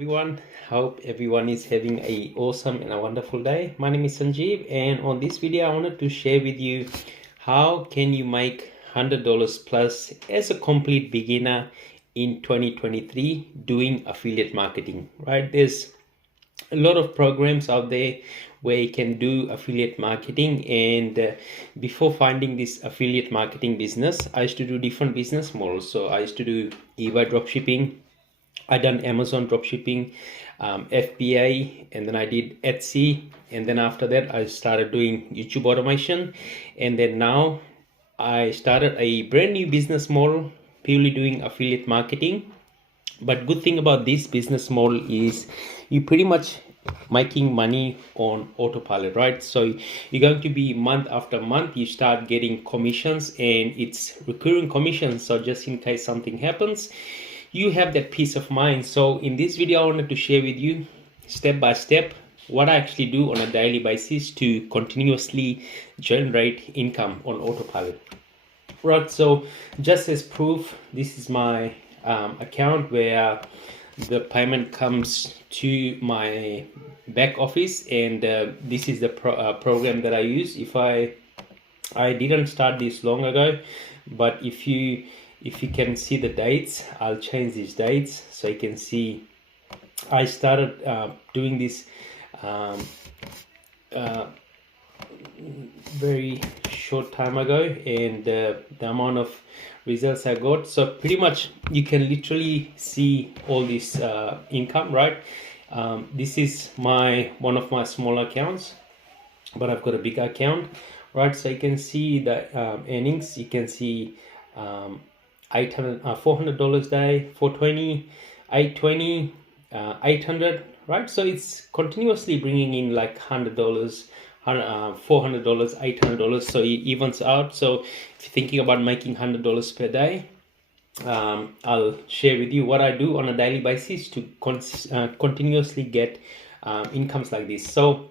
Everyone, hope everyone is having a awesome and a wonderful day. My name is Sanjeev, and on this video I wanted to share with you how can you make $100 plus as a complete beginner in 2023 doing affiliate marketing. Right, there's a lot of programs out there where you can do affiliate marketing, and before finding this affiliate marketing business, I used to do different business models. So I used to do eBay dropshipping, I done Amazon dropshipping, FBA, and then I did Etsy, and then after that I started doing YouTube automation, and then now I started a brand new business model purely doing affiliate marketing. But good thing about this business model is you pretty much making money on autopilot, right? So you're going to be month after month you start getting commissions, and it's recurring commissions, so just in case something happens you have that peace of mind. So in this video I wanted to share with you step by step what I actually do on a daily basis to continuously generate income on autopilot. Right, so just as proof, this is my account where the payment comes to my back office, and this is the program that I use. If I didn't start this long ago, but if you can see the dates, I'll change these dates so you can see I started doing this very short time ago, and the amount of results I got. So pretty much you can literally see all this income, right? This is one of my small accounts, but I've got a big account, right? So you can see the earnings. You can see $400 day, $420, $820, 800, right? So it's continuously bringing in like $100, $400, $800, so it evens out. So if you're thinking about making $100 per day, I'll share with you what I do on a daily basis to continuously get incomes like this. So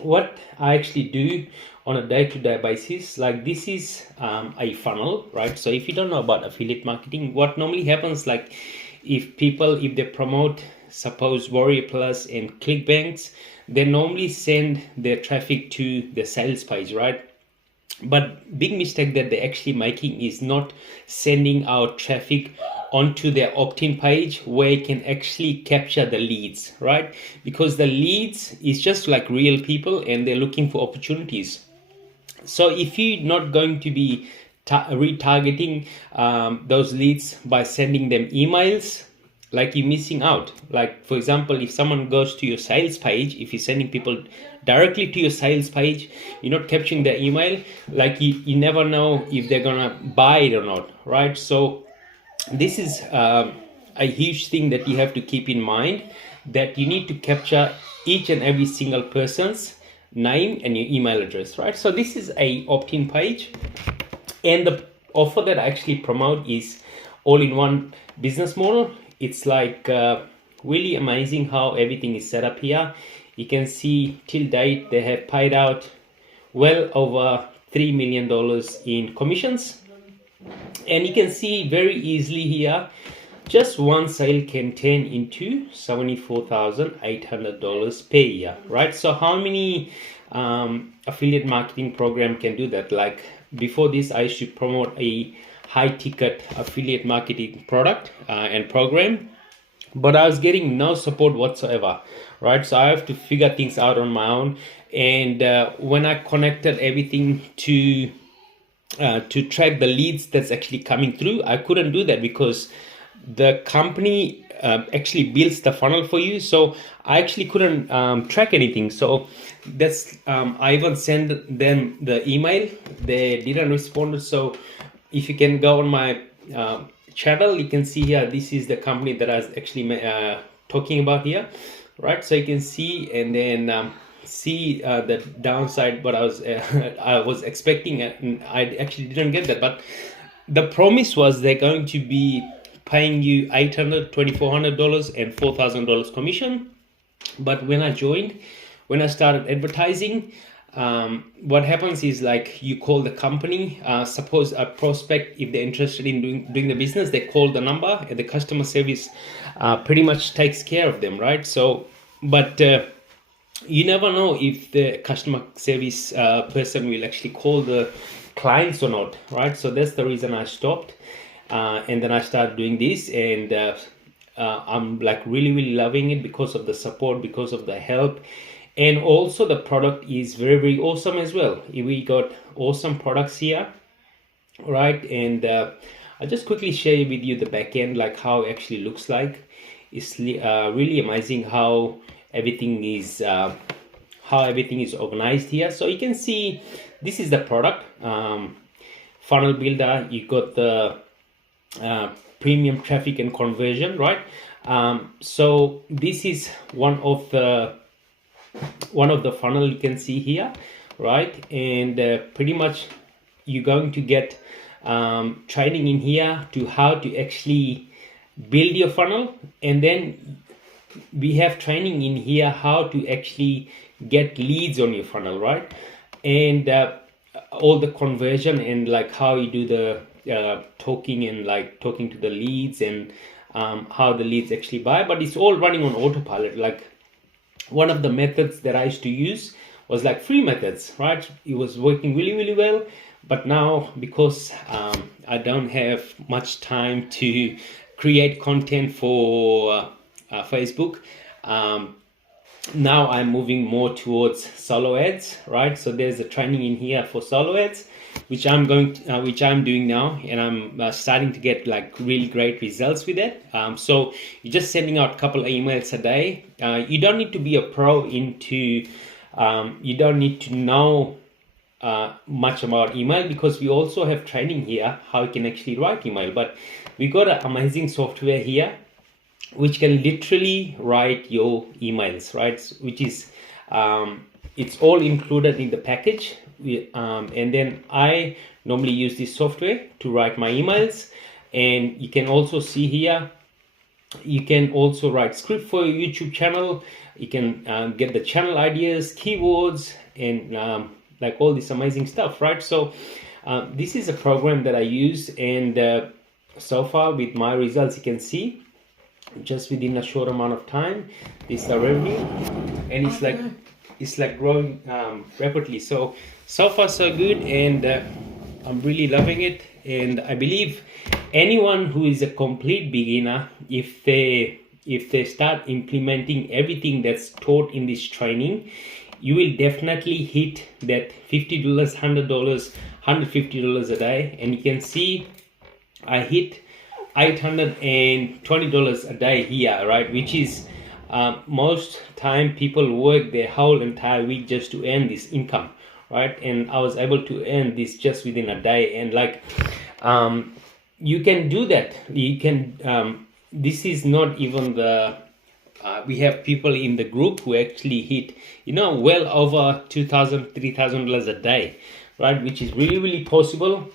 what I actually do on a day-to-day basis, like this is a funnel, right? So if you don't know about affiliate marketing, what normally happens, like if they promote, suppose Warrior Plus and ClickBanks, they normally send their traffic to the sales page, right? But big mistake that they're actually making is not sending out traffic onto their opt-in page where you can actually capture the leads, right? Because the leads is just like real people and they're looking for opportunities. So if you're not going to be retargeting those leads by sending them emails, like you're missing out. Like for example, if someone goes to your sales page, if you're sending people directly to your sales page, you're not capturing their email, like you never know if they're gonna buy it or not, right? So this is a huge thing that you have to keep in mind, that you need to capture each and every single person's name and your email address, right? So this is a opt-in page, and the offer that I actually promote is all-in-one business model. It's like really amazing how everything is set up here. You can see till date they have paid out well over $3 million in commissions, and you can see very easily here just one sale can turn into $74,800 per year, right? So how many affiliate marketing program can do that? Like before this, I used to promote a high ticket affiliate marketing product and program, but I was getting no support whatsoever, right? So I have to figure things out on my own. And when I connected everything to track the leads that's actually coming through, I couldn't do that because the company actually builds the funnel for you. So I actually couldn't track anything. So that's I even sent them the email, they didn't respond. So if you can go on my channel, you can see here, this is the company that I was actually talking about here, right? So you can see, and then see the downside, but I was expecting it, and I actually didn't get that. But the promise was they're going to be paying you $800, $2,400 and $4,000 commission. But when I joined, when I started advertising, what happens is like you call the company, suppose a prospect, if they're interested in doing the business, they call the number and the customer service pretty much takes care of them, right? So but you never know if the customer service person will actually call the clients or not, right? So that's the reason I stopped, and then I started doing this, and I'm like really loving it because of the support, because of the help, and also the product is very awesome as well. We got awesome products here, right? And I'll just quickly share with you the back end, like how it actually looks like. It's really amazing how everything is organized here. So you can see this is the product, funnel builder. You got the premium traffic and conversion, right? So this is one of the funnel you can see here, right? And pretty much you're going to get training in here to how to actually build your funnel, and then we have training in here how to actually get leads on your funnel, right? And all the conversion and like how you do the talking and like talking to the leads, and how the leads actually buy. But it's all running on autopilot. Like one of the methods that I used to use was like free methods, right? It was working really well. But now, because I don't have much time to create content for Facebook, now I'm moving more towards solo ads, right? So there's a training in here for solo ads, which I'm doing now, and I'm starting to get like really great results with it. So you're just sending out a couple of emails a day. You don't need to be a pro into, you don't need to know much about email, because we also have training here how you can actually write email. But we got an amazing software here which can literally write your emails, right? Which is it's all included in the package. And then I normally use this software to write my emails. And you can also see here, you can also write script for your YouTube channel. You can get the channel ideas, keywords, and like all this amazing stuff, right? So this is a program that I use, and so far with my results, you can see just within a short amount of time, this is the revenue, and it's like growing rapidly. So far so good, and I'm really loving it. And I believe anyone who is a complete beginner, if they start implementing everything that's taught in this training, you will definitely hit that $50, $100, $150 a day. And you can see I hit $820 a day here, right? Which is most time people work their whole entire week just to earn this income, right? And I was able to earn this just within a day. And like you can do that. You can this is not even the we have people in the group who actually hit, well over $2,000, $3,000 a day, right? Which is really possible.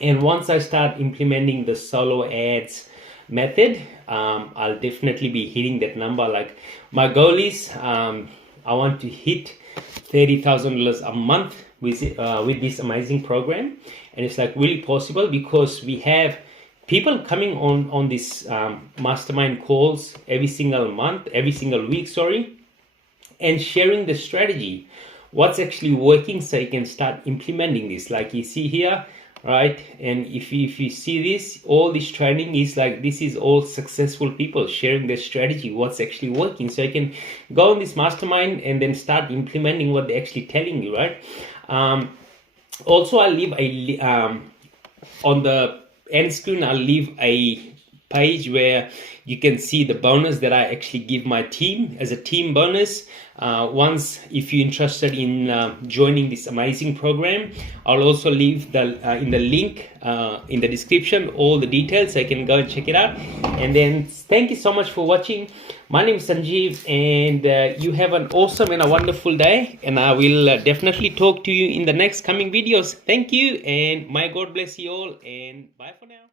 And once I start implementing the solo ads method, I'll definitely be hitting that number. Like my goal is I want to hit $30,000 a month with this amazing program. And it's like really possible, because we have people coming on this mastermind calls every single week, and sharing the strategy, what's actually working, so you can start implementing this. Like you see here, right? And if you see this, all this training is like, this is all successful people sharing their strategy, what's actually working, so you can go on this mastermind and then start implementing what they're actually telling you, right? Also, I'll leave on the end screen, I'll leave a page where you can see the bonus that I actually give my team as a team bonus. Once, if you're interested in joining this amazing program, I'll also leave in the link in the description all the details, so you can go and check it out. And then thank you so much for watching. My name is Sanjeev, and you have an awesome and a wonderful day, and I will definitely talk to you in the next coming videos. Thank you, and my God bless you all, and bye for now.